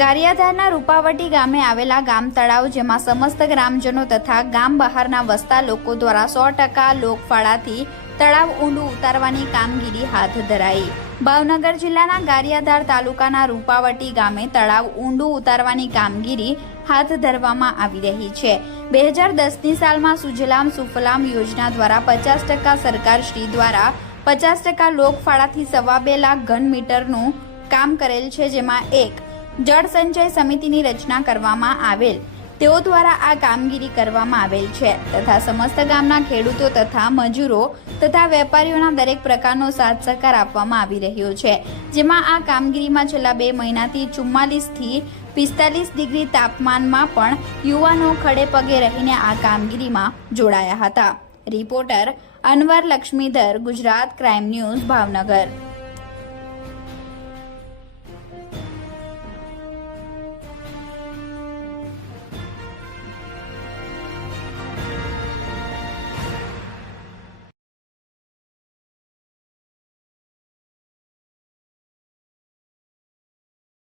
ગારિયાધારના રૂપાવટી ગામે આવેલા ગામ તળાવ, જેમાં સમસ્ત ગ્રામજનો તથા ગામ બહારના વસતા લોકો દ્વારા 100% લોકફાળાથી તળાવ ઊંડું ઉતારવાની કામગીરી હાથ ધરાઈ। ભાવનગર જિલ્લાના ગારિયાધાર તાલુકાના રૂપાવટી ગામે તળાવ ઊંડું ઉતારવાની કામગીરી હાથ ધરવામાં આવી રહી છે। 2010ની સાલમાં સુજલામ સુફલામ યોજના દ્વારા 50% સરકારશ્રી દ્વારા 50% લોકફાળાથી 2.5 લાખ ઘન મીટરનું કામ કરેલ છે, જેમાં એક જળ સંચય સમિતિની રચના કરવામાં આવેલ તેઓ દ્વારા આ કામગીરી કરવામાં આવેલ છે તથા સમસ્ત ગામના ખેડૂતો તથા મજૂરો તથા વેપારીઓના દરેક પ્રકારનો સાથ સહકાર આપવામાં આવી રહ્યો છે, જેમાં આ કામગીરીમાં છેલ્લા 2 મહિનાથી 44 થી 45 ડિગ્રી તાપમાનમાં પણ યુવાનો ખડે પગે રહીને આ કામગીરીમાં જોડાયા હતા। Reporter Anwar Laxmidhar, Gujarat crime news, Bhavnagar.